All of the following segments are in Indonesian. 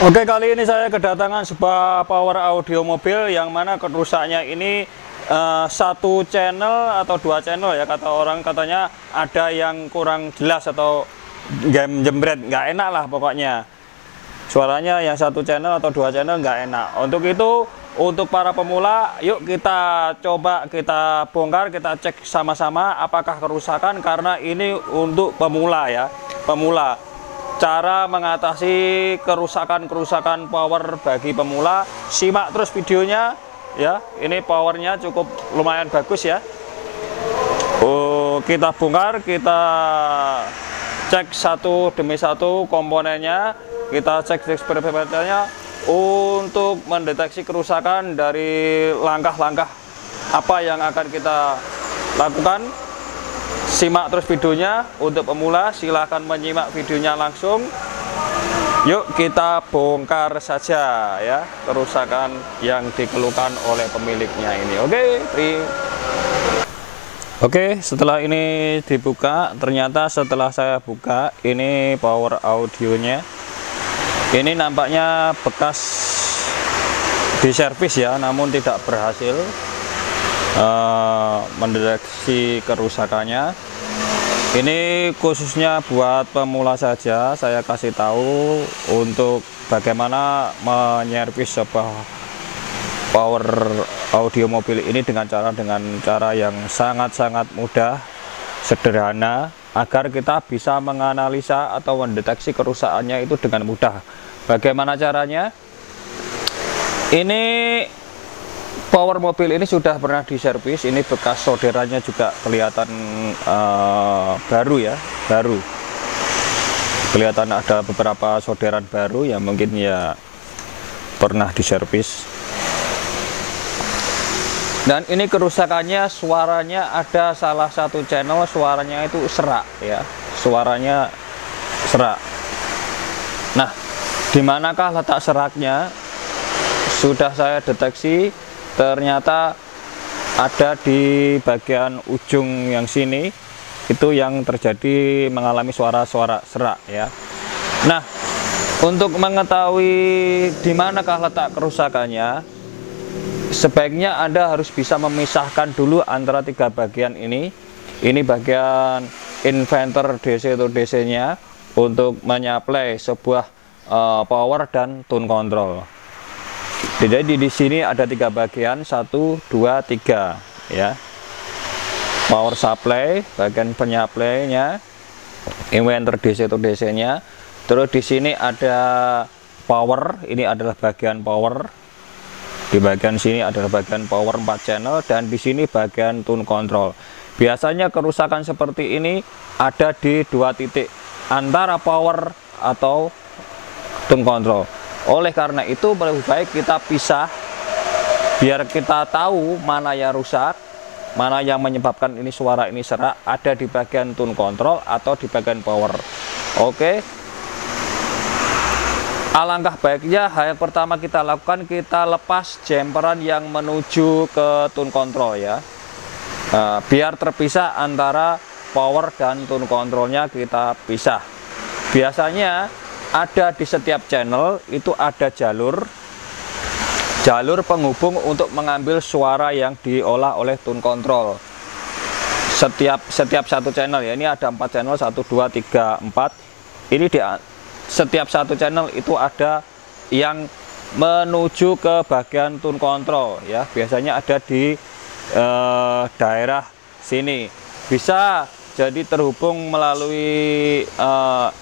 Oke, kali ini saya kedatangan sebuah power audio mobil yang mana kerusakannya ini satu channel atau dua channel ya, kata orang katanya ada yang kurang jelas atau jembret, nggak enak lah pokoknya suaranya yang satu channel atau dua channel nggak enak. Untuk itu, untuk para pemula, yuk kita coba, kita bongkar, kita cek sama-sama apakah kerusakan, karena ini untuk pemula ya, pemula. Cara mengatasi kerusakan-kerusakan power bagi pemula, simak terus videonya ya. Ini powernya cukup lumayan bagus ya. Kita bongkar, kita cek satu demi satu komponennya, kita cek spare-nya untuk mendeteksi kerusakan. Dari langkah-langkah apa yang akan kita lakukan, simak terus videonya. Untuk pemula silahkan menyimak videonya langsung. Yuk kita bongkar saja ya kerusakan yang dikeluhkan oleh pemiliknya ini. Oke, setelah ini dibuka, ternyata setelah saya buka ini power audionya ini nampaknya bekas diservis ya, namun tidak berhasil mendeteksi kerusakannya. Ini khususnya buat pemula saja, saya kasih tahu untuk bagaimana menyervis sebuah power audio mobil ini dengan cara yang sangat-sangat mudah, sederhana, agar kita bisa menganalisa atau mendeteksi kerusakannya itu dengan mudah. Bagaimana caranya? Ini power mobil ini sudah pernah diservis, ini bekas solderannya juga kelihatan baru ya, baru. Kelihatan ada beberapa solderan baru yang mungkin ya pernah diservis. Dan ini kerusakannya, suaranya ada salah satu channel suaranya itu serak ya, suaranya serak. Nah, dimanakah letak seraknya? Sudah saya deteksi, ternyata ada di bagian ujung yang sini, itu yang terjadi mengalami suara-suara serak ya. Nah, untuk mengetahui di manakah letak kerusakannya, sebaiknya Anda harus bisa memisahkan dulu antara tiga bagian ini. Ini bagian inverter DC atau DC-nya untuk menyuplai sebuah power dan tune control. Jadi di sini ada tiga bagian, 1, 2, 3 ya. Power supply, bagian penyuplainya, inverter DC atau DC-nya. Terus di sini ada power, ini adalah bagian power. Di bagian sini adalah bagian power 4 channel, dan di sini bagian tune control. Biasanya kerusakan seperti ini ada di dua titik antara power atau tune control. Oleh karena itu lebih baik kita pisah biar kita tahu mana yang rusak, mana yang menyebabkan ini suara ini serak, ada di bagian tune control atau di bagian power. Oke. Alangkah baiknya yang pertama kita lakukan, kita lepas jemperan yang menuju ke tune control ya. Biar terpisah antara power dan tune controlnya, kita pisah. Biasanya ada di setiap channel itu ada jalur penghubung untuk mengambil suara yang diolah oleh tune control. Setiap satu channel ya, ini ada 4 channel, 1, 2, 3, 4. Ini di setiap satu channel itu ada yang menuju ke bagian tune control ya. Biasanya ada di daerah sini. Bisa jadi terhubung melalui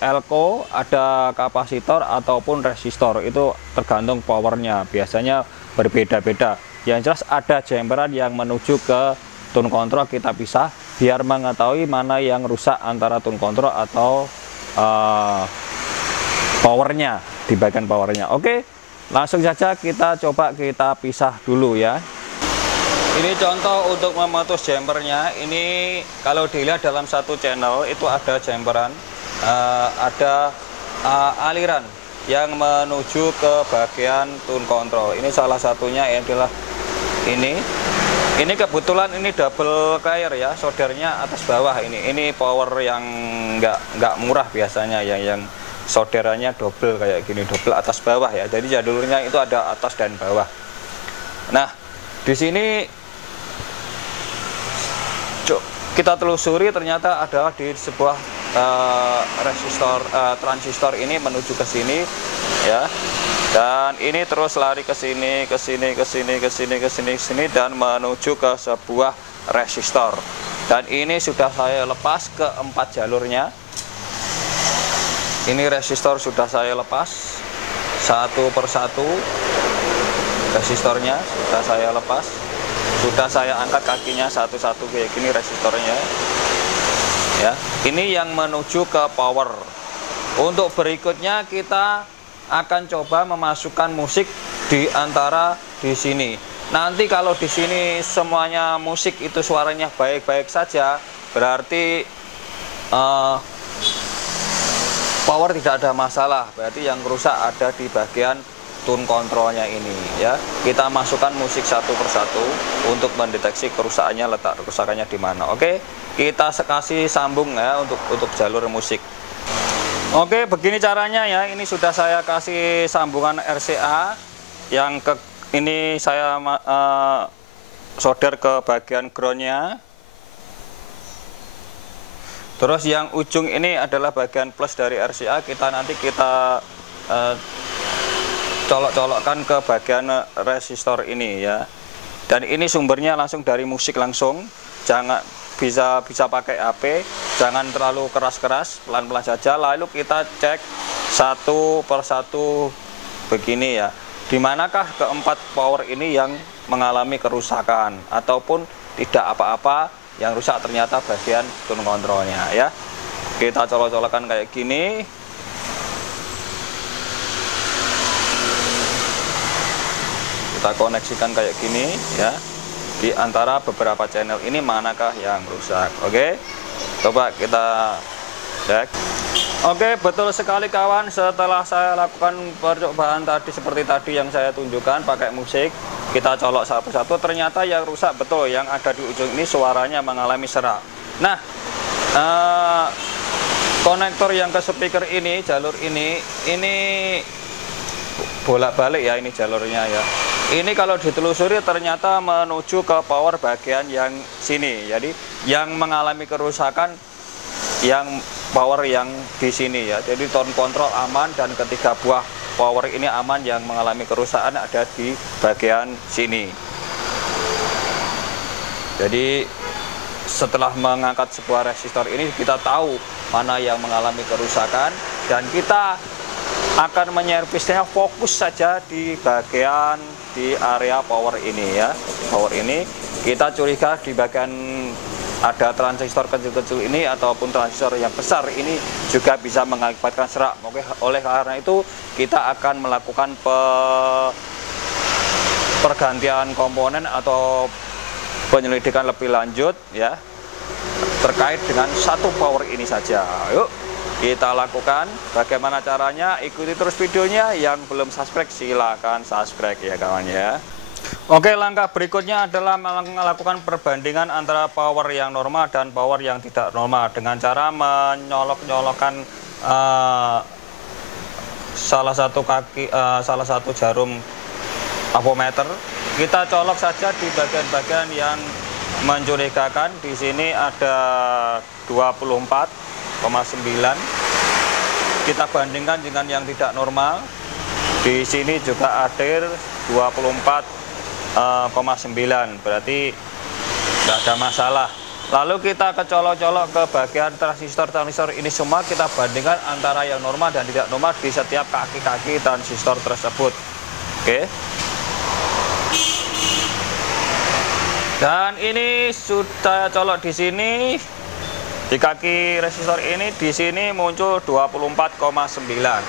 elko, ada kapasitor ataupun resistor, itu tergantung powernya, biasanya berbeda-beda. Yang jelas ada jemperan yang menuju ke tune control, kita pisah biar mengetahui mana yang rusak antara tune control atau powernya, di bagian powernya. Oke, langsung saja kita coba kita pisah dulu ya. Ini contoh untuk memutus jempernya. Ini kalau dilihat dalam satu channel itu ada jemperan, ada aliran yang menuju ke bagian tune control. Ini salah satunya adalah ini. Ini kebetulan ini double wire ya, soldernya atas bawah ini. Ini power yang nggak murah biasanya, yang solderannya double kayak gini, double atas bawah ya. Jadi jalurnya itu ada atas dan bawah. Nah, di sini kita telusuri ternyata adalah di sebuah transistor ini menuju ke sini ya. Dan ini terus lari ke sini, ke sini, ke sini, ke sini, ke sini, ke sini, dan menuju ke sebuah resistor. Dan ini sudah saya lepas ke 4 jalurnya. Ini resistor sudah saya lepas satu persatu. Resistornya sudah saya lepas, sudah saya angkat kakinya satu-satu kayak gini resistornya. Ya, ini yang menuju ke power. Untuk berikutnya kita akan coba memasukkan musik di antara di sini. Nanti kalau di sini semuanya musik itu suaranya baik-baik saja, berarti power tidak ada masalah. Berarti yang rusak ada di bagian tune kontrolnya ini ya. Kita masukkan musik satu persatu untuk mendeteksi kerusakannya, letak kerusakannya di mana. Oke, kita kasih sambung ya untuk jalur musik. Oke, begini caranya ya. Ini sudah saya kasih sambungan RCA yang ini saya solder ke bagian groundnya. Terus yang ujung ini adalah bagian plus dari RCA. Nanti kita colok-colokkan ke bagian resistor ini ya. Dan ini sumbernya langsung dari musik langsung. Jangan bisa pakai HP, jangan terlalu keras-keras, pelan-pelan saja. Lalu kita cek satu persatu begini ya. Di manakah keempat power ini yang mengalami kerusakan ataupun tidak apa-apa, yang rusak ternyata bagian tune kontrolnya ya. Kita colok-colokkan kayak gini. Kita koneksikan kayak gini ya. Di antara beberapa channel ini manakah yang rusak. Oke, coba kita cek. Oke, betul sekali kawan. Setelah saya lakukan percobaan tadi seperti tadi yang saya tunjukkan pakai musik, kita colok satu-satu, ternyata yang rusak betul. Yang ada di ujung ini suaranya mengalami serak. Nah, konektor yang ke speaker ini, jalur ini bolak-balik ya, ini jalurnya ya. Ini kalau ditelusuri ternyata menuju ke power bagian yang sini. Jadi yang mengalami kerusakan yang power yang di sini ya. Jadi tone control aman dan ketiga buah power ini aman, yang mengalami kerusakan ada di bagian sini. Jadi setelah mengangkat sebuah resistor ini kita tahu mana yang mengalami kerusakan dan kita akan menyervisnya fokus saja di bagian di area power ini ya. Power ini kita curiga di bagian ada transistor kecil-kecil ini ataupun transistor yang besar ini juga bisa mengakibatkan serak. Oke, oleh karena itu kita akan melakukan pergantian komponen atau penyelidikan lebih lanjut ya terkait dengan satu power ini saja. Yuk kita lakukan. Bagaimana caranya? Ikuti terus videonya. Yang belum subscribe silakan subscribe ya kawan ya. Oke, langkah berikutnya adalah melakukan perbandingan antara power yang normal dan power yang tidak normal dengan cara menyolok-nyolokkan salah satu jarum avometer. Kita colok saja di bagian-bagian yang mencurigakan. Di sini ada 24,9. Kita bandingkan dengan yang tidak normal. Di sini juga ada 24,9, berarti tidak ada masalah. Lalu kita kecolok-colok ke bagian transistor ini semua, kita bandingkan antara yang normal dan tidak normal di setiap kaki-kaki transistor tersebut. Oke. Dan ini sudah colok di sini. Di kaki resistor ini, di sini muncul 24,9.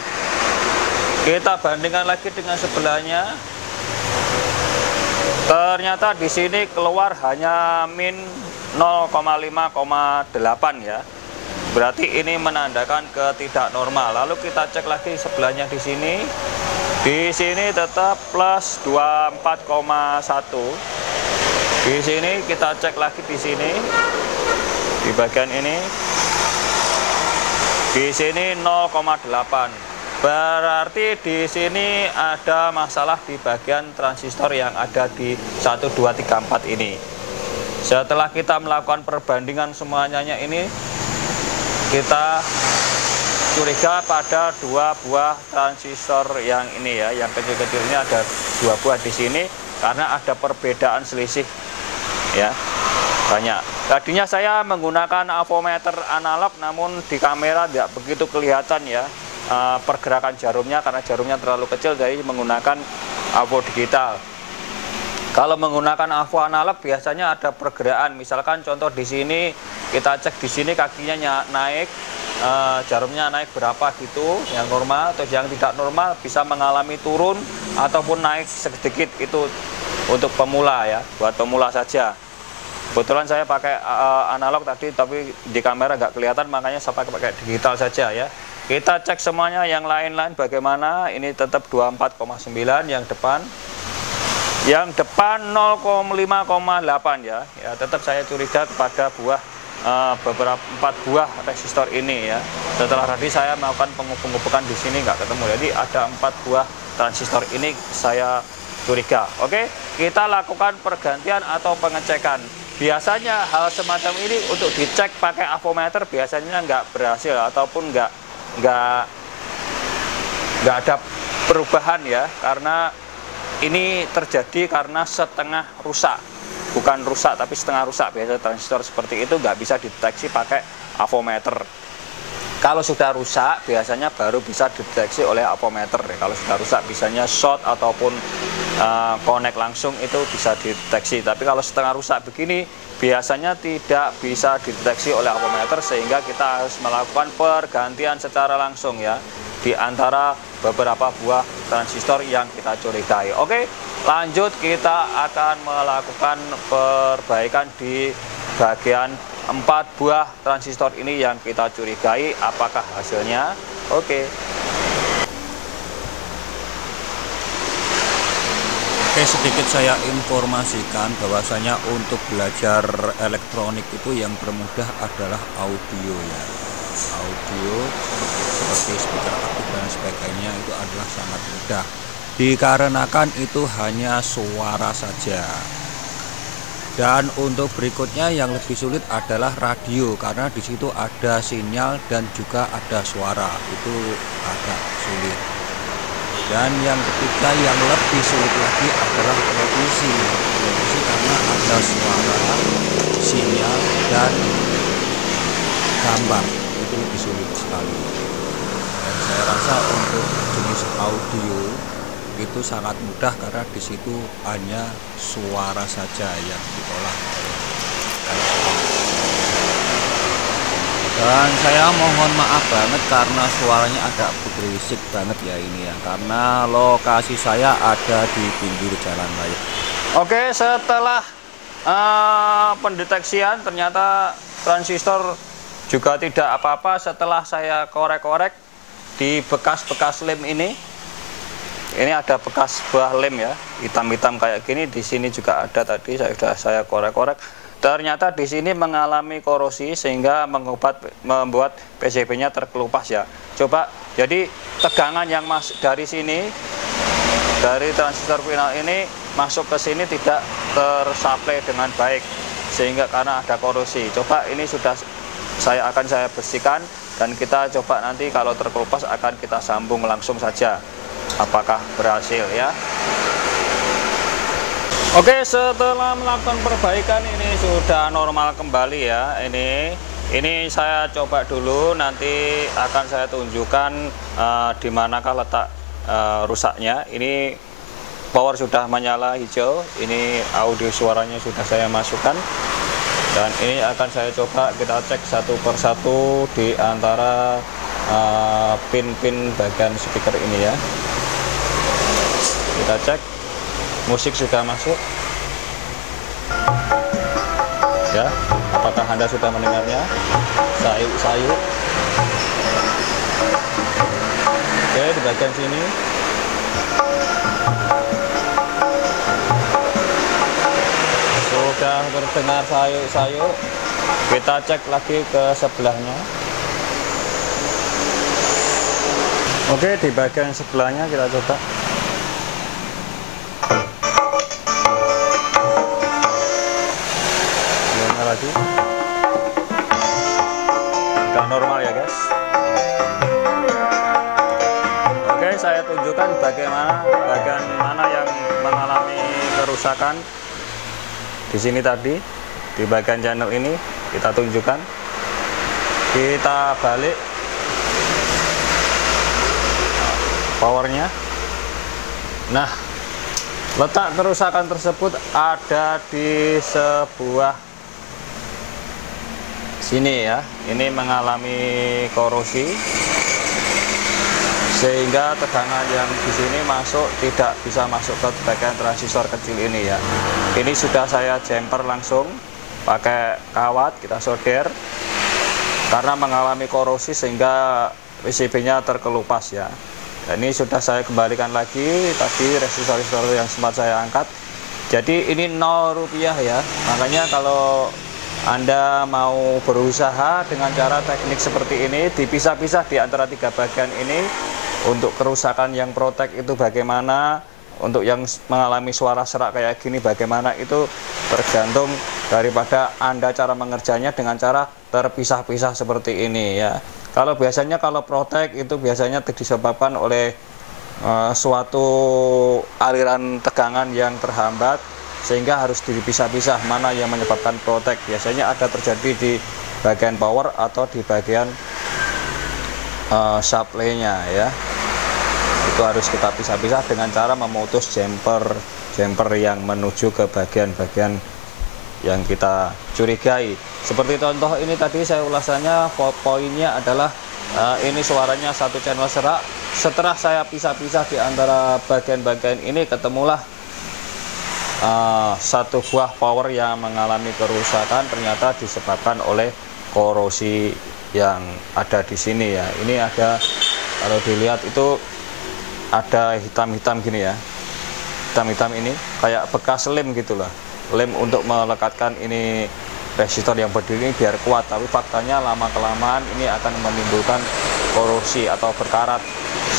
Kita bandingkan lagi dengan sebelahnya. Ternyata di sini keluar hanya min 0,5,8 ya. Berarti ini menandakan ketidak normal. Lalu kita cek lagi sebelahnya di sini. Di sini tetap plus 24,1. Di sini kita cek lagi di sini. Di bagian ini Di sini 0,8. Berarti di sini ada masalah di bagian transistor yang ada di 1, 2, 3, 4 ini. Setelah kita melakukan perbandingan semuanya ini, kita curiga pada 2 buah transistor yang ini ya, yang kecil-kecil ini ada 2 buah di sini karena ada perbedaan selisih ya. Banyak. Tadinya saya menggunakan avometer analog, namun di kamera tidak begitu kelihatan ya pergerakan jarumnya karena jarumnya terlalu kecil, jadi menggunakan avo digital. Kalau menggunakan avo analog biasanya ada pergerakan. Misalkan contoh di sini kita cek di sini kakinya naik, jarumnya naik berapa gitu, yang normal atau yang tidak normal bisa mengalami turun ataupun naik sedikit. Itu untuk pemula ya, buat pemula saja. Kebetulan saya pakai analog tadi, tapi di kamera nggak kelihatan, makanya saya pakai digital saja ya. Kita cek semuanya yang lain-lain bagaimana. Ini tetap 24,9 yang depan. Yang depan 0,5,8 ya. Ya tetap saya curiga kepada beberapa 4 buah resistor ini ya. Setelah tadi saya melakukan pengubukan di sini nggak ketemu. Jadi ada 4 buah transistor ini saya curiga. Oke, kita lakukan pergantian atau pengecekan. Biasanya hal semacam ini untuk dicek pakai avometer biasanya nggak berhasil ataupun nggak ada perubahan ya, karena ini terjadi karena setengah rusak, bukan rusak tapi setengah rusak. Biasanya transistor seperti itu nggak bisa dideteksi pakai avometer. Kalau sudah rusak biasanya baru bisa dideteksi oleh avometer. Kalau sudah rusak biasanya short ataupun connect langsung itu bisa dideteksi. Tapi kalau setengah rusak begini biasanya tidak bisa dideteksi oleh avometer, sehingga kita harus melakukan pergantian secara langsung ya di antara beberapa buah transistor yang kita curigai. Oke, lanjut kita akan melakukan perbaikan di bagian 4 buah transistor ini yang kita curigai. Apakah hasilnya? Oke. Oke, sedikit saya informasikan bahwasanya untuk belajar elektronik itu yang termudah adalah audio ya. Audio seperti speaker aktif dan sebagainya itu adalah sangat mudah, dikarenakan itu hanya suara saja. Dan untuk berikutnya yang lebih sulit adalah radio, karena di situ ada sinyal dan juga ada suara, itu agak sulit. Dan yang ketiga yang lebih sulit lagi adalah televisi. Televisi karena ada suara, sinyal, dan gambar, itu lebih sulit sekali. Dan saya rasa untuk jenis audio itu sangat mudah karena di situ hanya suara saja yang diolah. Dan saya mohon maaf banget karena suaranya agak berisik banget ya ini ya, karena lokasi saya ada di pinggir jalan raya. Oke, setelah pendeteksian ternyata transistor juga tidak apa-apa. Setelah saya korek-korek di bekas-bekas lem ini ada bekas buah lem ya, hitam-hitam kayak gini. Di sini juga ada, tadi sudah saya korek-korek. Ternyata di sini mengalami korosi sehingga membuat PCB-nya terkelupas ya. Coba, jadi tegangan yang masuk dari sini, dari transistor final ini masuk ke sini tidak tersuplai dengan baik, sehingga karena ada korosi. Coba ini sudah saya bersihkan, dan kita coba nanti kalau terkelupas akan kita sambung langsung saja. Apakah berhasil ya? Oke, setelah melakukan perbaikan ini sudah normal kembali ya. Ini saya coba dulu, nanti akan saya tunjukkan di manakah letak rusaknya. Ini power sudah menyala hijau, ini audio suaranya sudah saya masukkan, dan ini akan saya coba kita cek satu persatu di antara pin-pin bagian speaker ini ya. Kita cek, musik sudah masuk ya. Apakah Anda sudah mendengarnya? Sayup-sayup. Oke, di bagian sini sudah terdengar sayup-sayup. Kita cek lagi ke sebelahnya. Oke, di bagian sebelahnya kita coba. Ini lagi. Nggak normal ya guys. Oke, saya tunjukkan bagaimana bagian mana yang mengalami kerusakan di sini tadi. Di bagian channel ini kita tunjukkan. Kita balik powernya. Nah, letak kerusakan tersebut ada di sebuah sini ya. Ini mengalami korosi sehingga tegangan yang di sini masuk tidak bisa masuk ke bagian transistor kecil ini ya. Ini sudah saya jumper langsung pakai kawat, kita solder karena mengalami korosi sehingga PCB-nya terkelupas ya. Dan ini sudah saya kembalikan lagi tadi resistor yang sempat saya angkat. Jadi ini 0 rupiah ya. Makanya kalau Anda mau berusaha dengan cara teknik seperti ini, dipisah-pisah di antara 3 bagian ini. Untuk kerusakan yang protek itu bagaimana, untuk yang mengalami suara serak kayak gini bagaimana, itu tergantung daripada Anda cara mengerjanya dengan cara terpisah-pisah seperti ini ya. Kalau biasanya kalau protek itu biasanya disebabkan oleh suatu aliran tegangan yang terhambat sehingga harus dipisah-pisah mana yang menyebabkan protek. Biasanya ada terjadi di bagian power atau di bagian supply-nya ya. Itu harus kita pisah-pisah dengan cara memutus jumper yang menuju ke bagian-bagian yang kita curigai. Seperti contoh ini tadi saya ulasannya, poinnya adalah ini suaranya satu channel serak. Setelah saya pisah-pisah di antara bagian-bagian ini, ketemulah satu buah power yang mengalami kerusakan, ternyata disebabkan oleh korosi yang ada di sini ya. Ini ada, kalau dilihat itu ada hitam-hitam gini ya, hitam-hitam ini kayak bekas lem gitulah, lem untuk melekatkan ini resistor yang berdiri biar kuat. Tapi faktanya lama-kelamaan ini akan menimbulkan korosi atau berkarat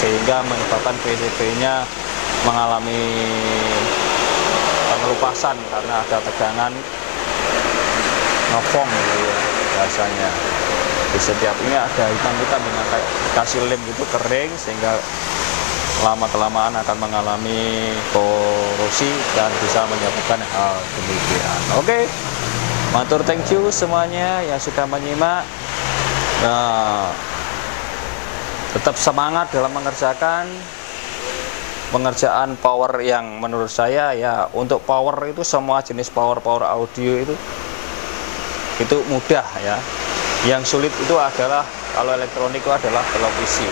sehingga menyebabkan PCB-nya mengalami pengelupasan karena ada tegangan ngefong gitu ya biasanya. Di setiap ini ada hitam-hitam dengan kayak kasih lem gitu kering sehingga lama-kelamaan akan mengalami korosi dan bisa menyebabkan hal demikian. Oke, matur thank you semuanya yang sudah menyimak. Nah, tetap semangat dalam mengerjakan pengerjaan power yang menurut saya ya, untuk power itu semua jenis power audio itu mudah ya. Yang sulit itu adalah kalau elektronik itu adalah televisi.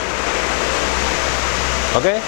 Oke.